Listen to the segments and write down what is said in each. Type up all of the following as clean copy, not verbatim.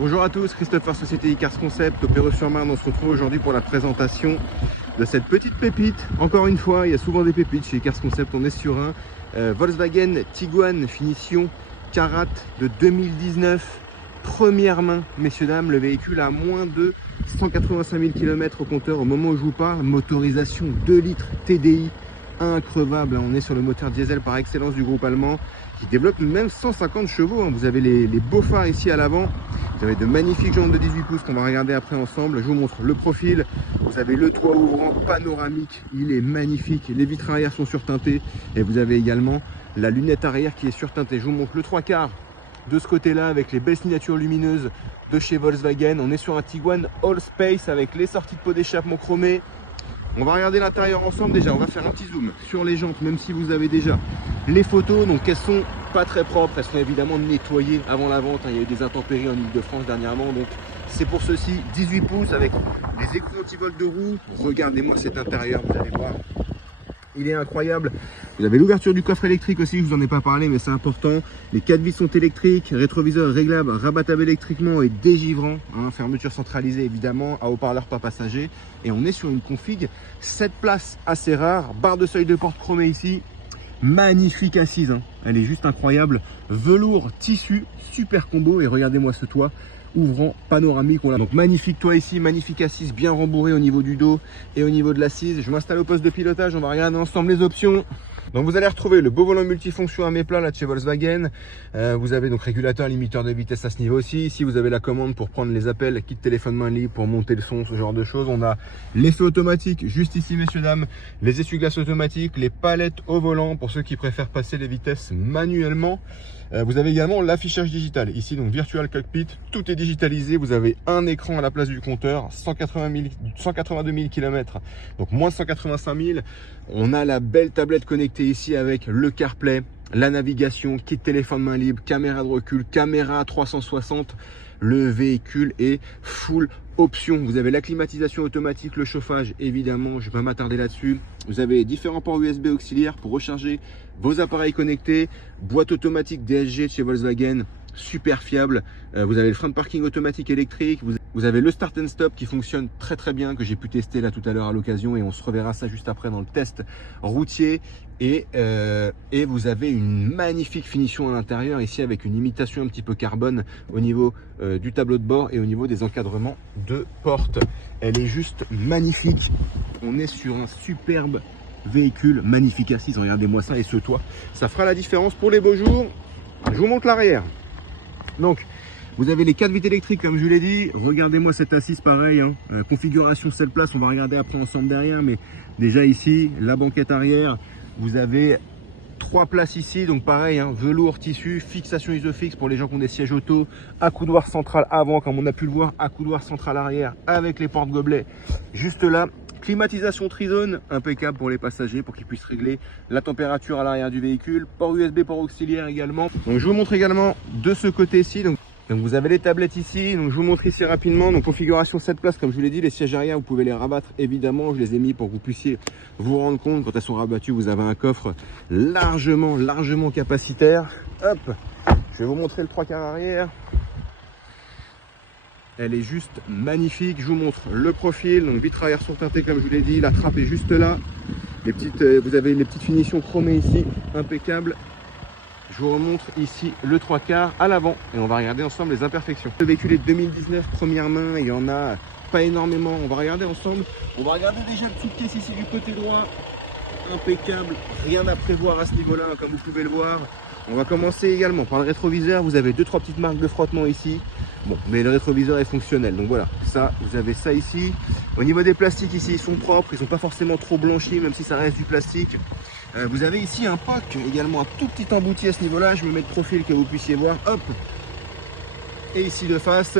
Bonjour à tous, Christopher Société Icars Concept, Perreux-sur-Marne. On se retrouve aujourd'hui pour la présentation de cette petite pépite. Encore une fois, il y a souvent des pépites chez Icars Concept. On est sur un Volkswagen Tiguan finition Karat de 2019. Première main, messieurs dames, le véhicule a moins de 185 000 km au compteur au moment où je vous parle. Motorisation 2 litres TDI increvable. On est sur le moteur diesel par excellence du groupe allemand qui développe même 150 chevaux. Vous avez les beaux phares ici à l'avant. Vous avez de magnifiques jantes de 18 pouces qu'on va regarder après ensemble. Je vous montre le profil. Vous avez le toit ouvrant panoramique. Il est magnifique. Les vitres arrière sont surteintées. Et vous avez également la lunette arrière qui est surteintée. Je vous montre le 3/4 de ce côté-là avec les belles signatures lumineuses de chez Volkswagen. On est sur un Tiguan All Space avec les sorties de pot d'échappement chromées. On va regarder l'intérieur ensemble. Déjà, on va faire un petit zoom sur les jantes, même si vous avez déjà les photos. Donc, elles sont pas très propres. Elles sont évidemment nettoyées avant la vente. Il y a eu des intempéries en Ile-de-France dernièrement. Donc, c'est pour ceci 18 pouces avec les écrans anti-vol de roue. Regardez-moi cet intérieur, vous allez voir. Il est incroyable. Vous avez l'ouverture du coffre électrique aussi, je vous en ai pas parlé, mais c'est important. Les 4 vis sont électriques, rétroviseur réglable, rabattable électriquement et dégivrant. Fermeture centralisée évidemment, à haut-parleur pas passager. Et on est sur une config 7 places assez rare. Barre de seuil de porte chromée ici. Magnifique assise, elle est juste incroyable. Velours, tissu, super combo. Et regardez-moi ce toit ouvrant panoramique. Donc magnifique toit ici, magnifique assise, bien rembourré au niveau du dos et au niveau de l'assise. Je m'installe au poste de pilotage, on va regarder ensemble les options. Donc vous allez retrouver le beau volant multifonction à mes plats là de chez Volkswagen. Vous avez donc régulateur, limiteur de vitesse à ce niveau aussi. Ici vous avez la commande pour prendre les appels, kit téléphone main libre pour monter le son, ce genre de choses. On a l'effet automatique juste ici messieurs dames, les essuie-glaces automatiques, les palettes au volant pour ceux qui préfèrent passer les vitesses manuellement. Vous avez également l'affichage digital ici, donc Virtual Cockpit, tout est digitalisé. Vous avez un écran à la place du compteur, 182 000 km, donc moins de 185 000. On a la belle tablette connectée ici avec le CarPlay, la navigation, kit téléphone main libre, caméra de recul, caméra 360. Le véhicule est full option. Vous avez la climatisation automatique, le chauffage évidemment, je ne vais pas m'attarder là-dessus. Vous avez différents ports USB auxiliaires pour recharger vos appareils connectés, boîte automatique DSG de chez Volkswagen, super fiable. Vous avez le frein de parking automatique électrique. Vous avez le start and stop qui fonctionne très très bien, que j'ai pu tester là tout à l'heure à l'occasion, et on se reverra ça juste après dans le test routier. Et vous avez une magnifique finition à l'intérieur ici avec une imitation un petit peu carbone au niveau du tableau de bord et au niveau des encadrements de porte. Elle est juste magnifique. On est sur un superbe véhicule, magnifique assise. Regardez-moi ça, et ce toit, ça fera la différence pour les beaux jours. Je vous montre l'arrière. Donc vous avez les 4 vitres électriques comme je vous l'ai dit. Regardez-moi cette assise pareil, configuration 7 places, on va regarder après ensemble derrière, mais déjà ici la banquette arrière, vous avez 3 places ici, donc pareil, velours, tissu, fixation isofix pour les gens qui ont des sièges auto, accoudoir central avant comme on a pu le voir, accoudoir central arrière avec les portes gobelets juste là. Climatisation trizone, impeccable pour les passagers pour qu'ils puissent régler la température à l'arrière du véhicule. Port USB, port auxiliaire également. Donc je vous montre également de ce côté-ci. Donc vous avez les tablettes ici. Donc je vous montre ici rapidement. Donc configuration 7 places, comme je vous l'ai dit. Les sièges arrière, vous pouvez les rabattre évidemment. Je les ai mis pour que vous puissiez vous rendre compte. Quand elles sont rabattues, vous avez un coffre largement capacitaire. Hop, je vais vous montrer le 3/4 arrière. Elle est juste magnifique. Je vous montre le profil. Donc vitres arrière sont teintées comme je vous l'ai dit. La trappe est juste là. Vous avez les petites finitions chromées ici, impeccable. Je vous remontre ici le 3/4 à l'avant et on va regarder ensemble les imperfections. Le véhicule est 2019, première main. Il y en a pas énormément. On va regarder ensemble. On va regarder déjà le petite caisse ici du côté droit. Impeccable. Rien à prévoir à ce niveau-là, comme vous pouvez le voir. On va commencer également par le rétroviseur. Vous avez 2-3 petites marques de frottement ici. Bon, mais le rétroviseur est fonctionnel. Donc voilà, ça, vous avez ça ici. Au niveau des plastiques ici, ils sont propres. Ils sont pas forcément trop blanchis, même si ça reste du plastique. Vous avez ici un POC, également un tout petit embouti à ce niveau-là. Je me mets de profil que vous puissiez voir. Hop. Et ici de face.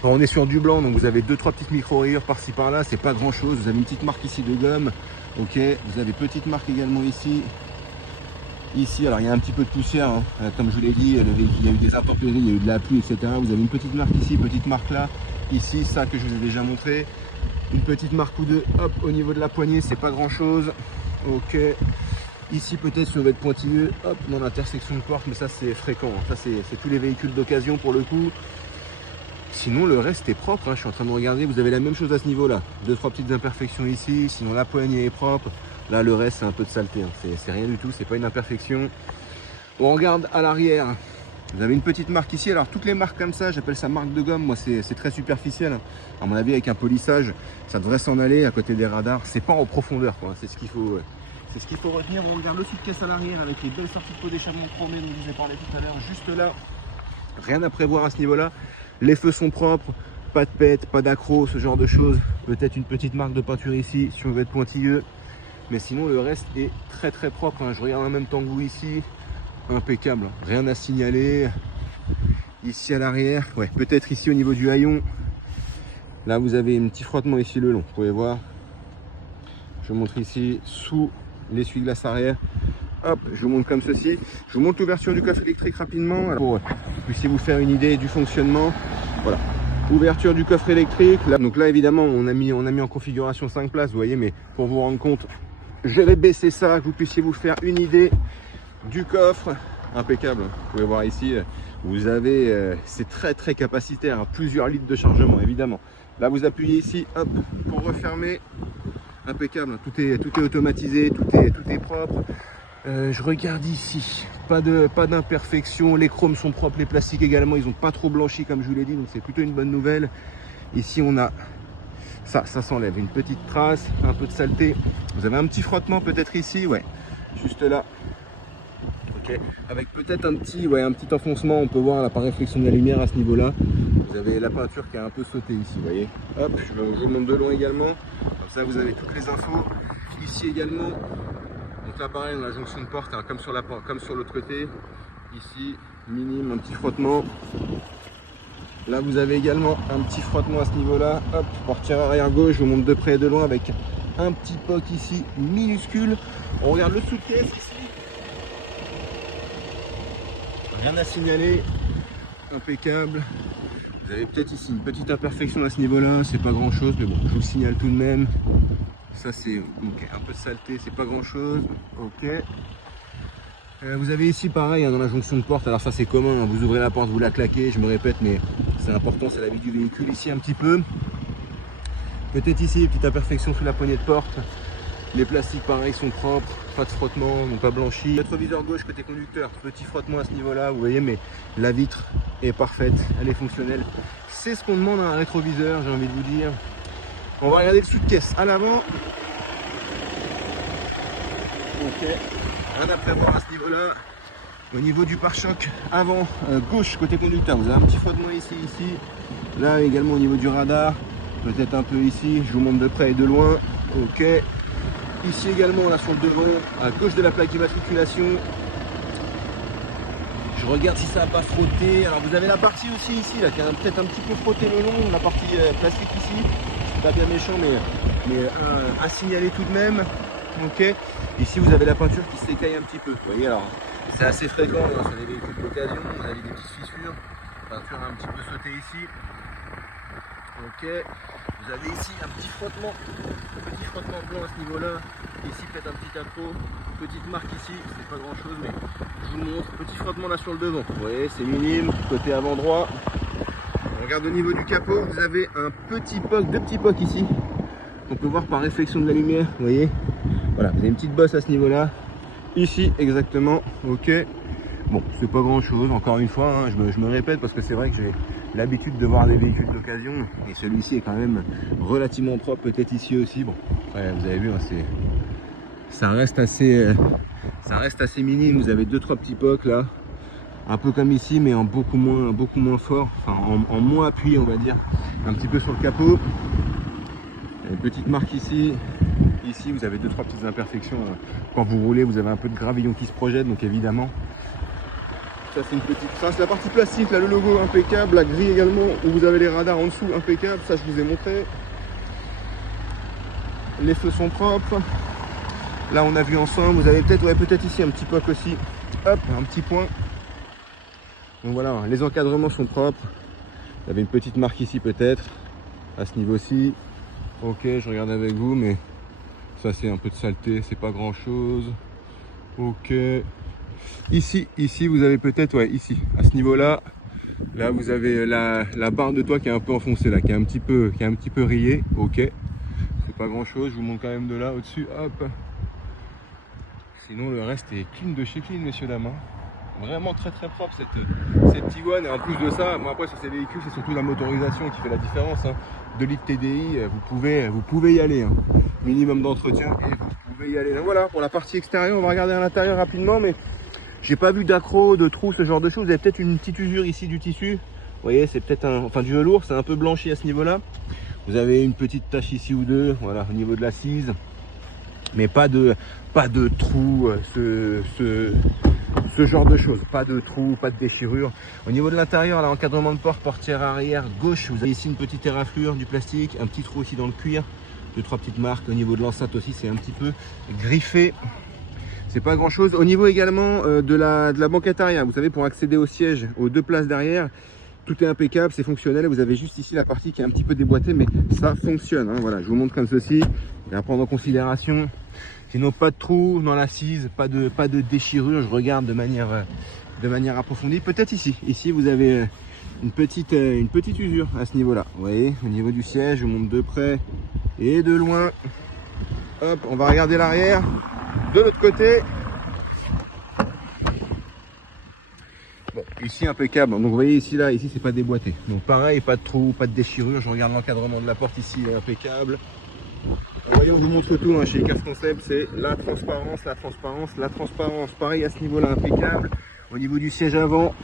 Quand on est sur du blanc, donc vous avez 2-3 petites micro-rayures par-ci par-là. C'est pas grand-chose. Vous avez une petite marque ici de gomme. Ok. Vous avez petite marque également ici. Ici, alors il y a un petit peu de poussière, comme je vous l'ai dit, il y a eu des intempéries, il y a eu de la pluie, etc. Vous avez une petite marque ici, petite marque là, ici, ça que je vous ai déjà montré. Une petite marque ou deux, hop, au niveau de la poignée, c'est pas grand chose. Ok. Ici peut-être si on veut être pointilleux, hop, dans l'intersection de porte, mais ça c'est fréquent, ça c'est tous les véhicules d'occasion pour le coup. Sinon le reste est propre, hein. Je suis en train de regarder, vous avez la même chose à ce niveau-là. 2-3 petites imperfections ici, sinon la poignée est propre. Là le reste c'est un peu de saleté, hein. C'est rien du tout, c'est pas une imperfection. On regarde à l'arrière, vous avez une petite marque ici. Alors toutes les marques comme ça, j'appelle ça marque de gomme, moi c'est très superficiel, hein. À mon avis avec un polissage, ça devrait s'en aller à côté des radars. C'est pas en profondeur quoi, c'est ce qu'il faut. C'est ce qu'il faut retenir. On regarde le sud-caisse à l'arrière avec les belles sorties de pot d'échappement chromées dont je vous ai parlé tout à l'heure. Juste là, rien à prévoir à ce niveau-là. Les feux sont propres, pas de pète, pas d'accro, ce genre de choses. Peut-être une petite marque de peinture ici si on veut être pointilleux. Mais sinon, le reste est très très propre, hein. Je regarde en même temps que vous ici. Impeccable, rien à signaler. Ici à l'arrière, ouais, peut-être ici au niveau du haillon. Là, vous avez un petit frottement ici le long. Vous pouvez voir. Je vous montre ici sous l'essuie-glace arrière. Hop, je vous montre comme ceci. Je vous montre l'ouverture du coffre électrique rapidement pour que vous puissiez vous faire une idée du fonctionnement. Voilà, ouverture du coffre électrique. Là, donc là évidemment on a mis en configuration 5 places, vous voyez, mais pour vous rendre compte, je vais baisser ça, que vous puissiez vous faire une idée du coffre. Impeccable, vous pouvez voir ici, vous avez, c'est très très capacitaire, hein, plusieurs litres de chargement évidemment. Là vous appuyez ici, hop, pour refermer. Impeccable, tout est automatisé, tout est propre. Je regarde ici, pas d'imperfection, les chromes sont propres, les plastiques également, ils n'ont pas trop blanchi comme je vous l'ai dit, donc c'est plutôt une bonne nouvelle. Ici on a ça s'enlève, une petite trace, un peu de saleté. Vous avez un petit frottement peut-être ici, ouais, juste là. Ok, avec peut-être un petit enfoncement, on peut voir là par réflexion de la lumière à ce niveau-là. Vous avez la peinture qui a un peu sauté ici, vous voyez. Hop, je vous montre de loin également. Comme ça, vous avez toutes les infos. Ici également. Donc là, pareil, on a la jonction de porte, hein, comme sur l'autre côté. Ici, minime, un petit frottement. Là, vous avez également un petit frottement à ce niveau-là. Hop, portière arrière gauche, je vous montre de près et de loin avec un petit poc ici, minuscule. On regarde le sous-caisse ici. Rien à signaler. Impeccable. Vous avez peut-être ici une petite imperfection à ce niveau-là, c'est pas grand-chose, mais bon, je vous le signale tout de même. Ça c'est okay, un peu de saleté, c'est pas grand-chose. Ok. Vous avez ici pareil, hein, dans la jonction de porte, alors ça c'est commun, hein, vous ouvrez la porte, vous la claquez, je me répète, mais c'est important, c'est la vie du véhicule. Ici un petit peu. Peut-être ici, une petite imperfection sous la poignée de porte. Les plastiques pareil sont propres, pas de frottement, n'ont pas blanchi. Rétroviseur gauche côté conducteur, petit frottement à ce niveau-là, vous voyez, mais la vitre est parfaite, elle est fonctionnelle. C'est ce qu'on demande à un rétroviseur, j'ai envie de vous dire. On va regarder le sous-caisse à l'avant. Ok, rien à prévoir à ce niveau-là. Au niveau du pare-choc avant, gauche côté conducteur, vous avez un petit frottement ici. Là également au niveau du radar, peut-être un peu ici, je vous montre de près et de loin. Ok. Ici également, là sur le devant, à gauche de la plaque d'immatriculation. Je regarde si ça n'a pas frotté. Alors vous avez la partie aussi ici, là, qui a peut-être un petit peu frotté le long, la partie plastique ici. C'est pas bien méchant, mais à signaler tout de même. Ok. Ici vous avez la peinture qui s'écaille un petit peu. Vous voyez, alors c'est assez fréquent hein, sur les véhicules d'occasion. Vous avez des petites fissures. La peinture a un petit peu sauté ici. Ok, vous avez ici un petit frottement blanc à ce niveau-là. Ici peut-être un petit accro, petite marque ici, c'est pas grand chose, mais je vous montre. Petit frottement là sur le devant, vous voyez, c'est minime, côté avant droit. On regarde au niveau du capot, vous avez un petit poc, deux petits pocs ici. On peut voir par réflexion de la lumière, vous voyez. Voilà, vous avez une petite bosse à ce niveau-là. Ici exactement, ok. Bon, c'est pas grand chose, encore une fois, hein, je me répète parce que c'est vrai que j'ai l'habitude de voir des véhicules d'occasion et celui-ci est quand même relativement propre, peut-être ici aussi. Bon, ouais, vous avez vu, hein, ça reste assez minime. Vous avez 2-3 petits pocs là, un peu comme ici, mais en beaucoup moins fort, enfin en moins appuyé, on va dire, un petit peu sur le capot. Une petite marque ici. Ici, vous avez 2-3 petites imperfections. Quand vous roulez, vous avez un peu de gravillon qui se projette, donc évidemment. Ça c'est une petite trace. La partie plastique, là le logo impeccable, la grille également, où vous avez les radars en dessous, impeccable, ça je vous ai montré. Les feux sont propres. Là on a vu ensemble, vous avez peut-être ici un petit poc aussi. Hop, un petit point. Donc voilà, les encadrements sont propres. Vous avez une petite marque ici peut-être, à ce niveau-ci. Ok, je regarde avec vous, mais ça c'est un peu de saleté, c'est pas grand chose. Ok. Ici vous avez peut-être, ouais, ici, à ce niveau-là, là vous avez la barre de toit qui est un peu enfoncée là, qui est un petit peu rayée. Ok. C'est pas grand chose, je vous montre quand même de là au-dessus. Hop. Sinon le reste est clean de chez clean, messieurs dames. Vraiment très propre cette Tiguan. Et en plus de ça, moi après sur ces véhicules, c'est surtout la motorisation qui fait la différence. 2 litres TDI, vous pouvez y aller. Minimum d'entretien et vous pouvez y aller. Donc voilà, pour la partie extérieure, on va regarder à l'intérieur rapidement, mais j'ai pas vu d'accro, de trous, ce genre de choses. Vous avez peut-être une petite usure ici du tissu. Vous voyez, c'est peut-être enfin du velours, c'est un peu blanchi à ce niveau-là. Vous avez une petite tache ici ou deux, voilà, au niveau de l'assise. Mais pas de trous, ce genre de choses, pas de trous, pas de déchirures. Au niveau de l'intérieur, l'encadrement de portière arrière gauche, vous avez ici une petite éraflure du plastique, un petit trou aussi dans le cuir, 2-3 petites marques. Au niveau de l'enceinte aussi, c'est un petit peu griffé, c'est pas grand chose. Au niveau également de la banquette arrière, vous savez, pour accéder au siège, aux 2 places derrière, tout est impeccable, c'est fonctionnel. Vous avez juste ici la partie qui est un petit peu déboîtée, mais ça fonctionne. Voilà, je vous montre comme ceci, à prendre en considération. Sinon, pas de trou dans l'assise, pas de déchirure. Je regarde de manière approfondie. Peut-être ici vous avez une petite usure à ce niveau-là. Vous voyez, au niveau du siège, je vous montre de près et de loin. Hop, on va regarder l'arrière de l'autre côté. Bon, ici impeccable. Donc vous voyez ici c'est pas déboîté. Donc pareil, pas de trou, pas de déchirure. Je regarde l'encadrement de la porte ici, impeccable. Voyez, on vous montre tout chez Cars Concept, c'est la transparence. Pareil à ce niveau-là, impeccable. Au niveau du siège avant,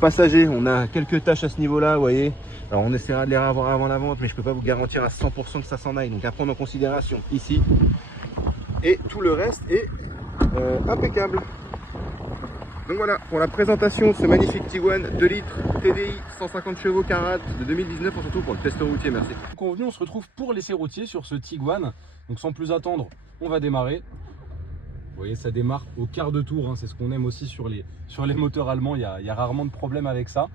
passager, on a quelques tâches à ce niveau-là, vous voyez. Alors on essaiera de les avoir avant la vente, mais je peux pas vous garantir à 100% que ça s'en aille. Donc à prendre en considération ici. Et tout le reste est impeccable. Donc voilà, pour la présentation de ce magnifique Tiguan 2 litres TDI 150 chevaux Karat de 2019, on se retrouve pour le test routier, merci. Convenu, on se retrouve pour l'essai routier sur ce Tiguan. Donc sans plus attendre, on va démarrer. Vous voyez, ça démarre au quart de tour, c'est ce qu'on aime aussi sur les moteurs allemands, il y a rarement de problème avec ça.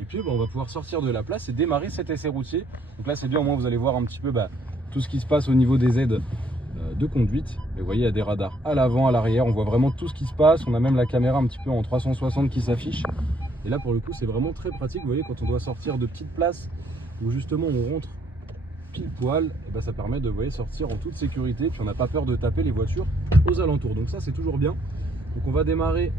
Et puis on va pouvoir sortir de la place et démarrer cet essai routier. Donc là c'est bien, au moins vous allez voir un petit peu tout ce qui se passe au niveau des aides de conduite. Et vous voyez, il y a des radars à l'avant, à l'arrière, on voit vraiment tout ce qui se passe. On a même la caméra un petit peu en 360 qui s'affiche. Et là pour le coup c'est vraiment très pratique. Vous voyez, quand on doit sortir de petites places où justement on rentre pile poil, et ça permet de sortir en toute sécurité. Puis on n'a pas peur de taper les voitures aux alentours. Donc ça c'est toujours bien. Donc on va démarrer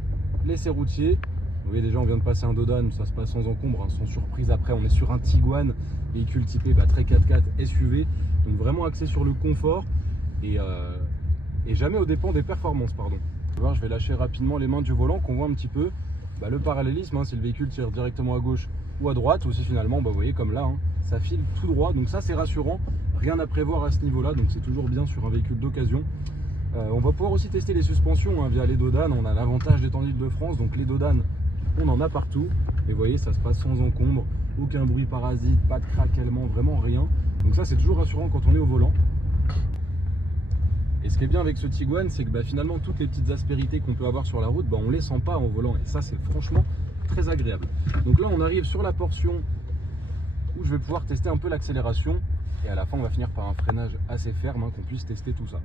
l'essai routier. Vous voyez déjà on vient de passer un Dodan, ça se passe sans encombre, sans surprise après. On est sur un Tiguan, véhicule typé très 4x4 SUV. Donc vraiment axé sur le confort. Et jamais aux dépens des performances, pardon. Je vais lâcher rapidement les mains du volant, qu'on voit un petit peu le parallélisme, si le véhicule tire directement à gauche ou à droite, ou si finalement, vous voyez comme là, ça file tout droit. Donc ça c'est rassurant, rien à prévoir à ce niveau-là, donc c'est toujours bien sur un véhicule d'occasion. On va pouvoir aussi tester les suspensions via les Dodan. On a l'avantage d'être en Ile-de-France, donc les Dodan, on en a partout. Et vous voyez, ça se passe sans encombre, aucun bruit parasite, pas de craquellement, vraiment rien. Donc ça c'est toujours rassurant quand on est au volant. Et ce qui est bien avec ce Tiguan, c'est que finalement toutes les petites aspérités qu'on peut avoir sur la route, on ne les sent pas en volant. Et ça c'est franchement très agréable. Donc là on arrive sur la portion où je vais pouvoir tester un peu l'accélération. Et à la fin on va finir par un freinage assez ferme, qu'on puisse tester tout ça.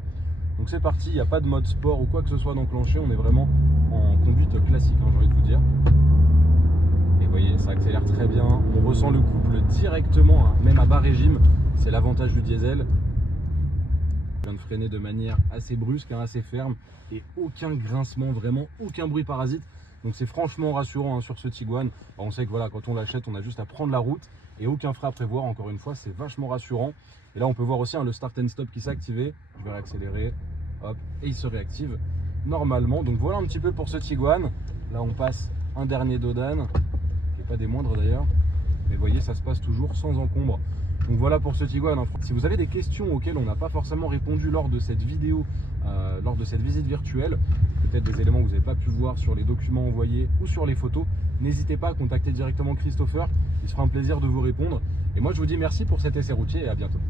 Donc c'est parti, il n'y a pas de mode sport ou quoi que ce soit d'enclenché. On est vraiment en conduite classique, j'ai envie de vous dire. Et vous voyez, ça accélère très bien. On ressent le couple directement, même à bas régime. C'est l'avantage du diesel. Je viens de freiner de manière assez brusque, assez ferme, et aucun grincement, vraiment aucun bruit parasite. Donc c'est franchement rassurant sur ce Tiguan. On sait que quand on l'achète, on a juste à prendre la route et aucun frais à prévoir. Encore une fois, c'est vachement rassurant. Et là on peut voir aussi le start and stop qui s'est activé. Je vais réaccélérer, hop, et il se réactive normalement. Donc voilà un petit peu pour ce Tiguan. Là on passe un dernier Dodan, qui n'est pas des moindres d'ailleurs. Mais vous voyez, ça se passe toujours sans encombre. Donc voilà pour ce Tiguan. Si vous avez des questions auxquelles on n'a pas forcément répondu lors de cette vidéo, lors de cette visite virtuelle, peut-être des éléments que vous n'avez pas pu voir sur les documents envoyés ou sur les photos, n'hésitez pas à contacter directement Christopher, il se fera un plaisir de vous répondre. Et moi je vous dis merci pour cet essai routier et à bientôt.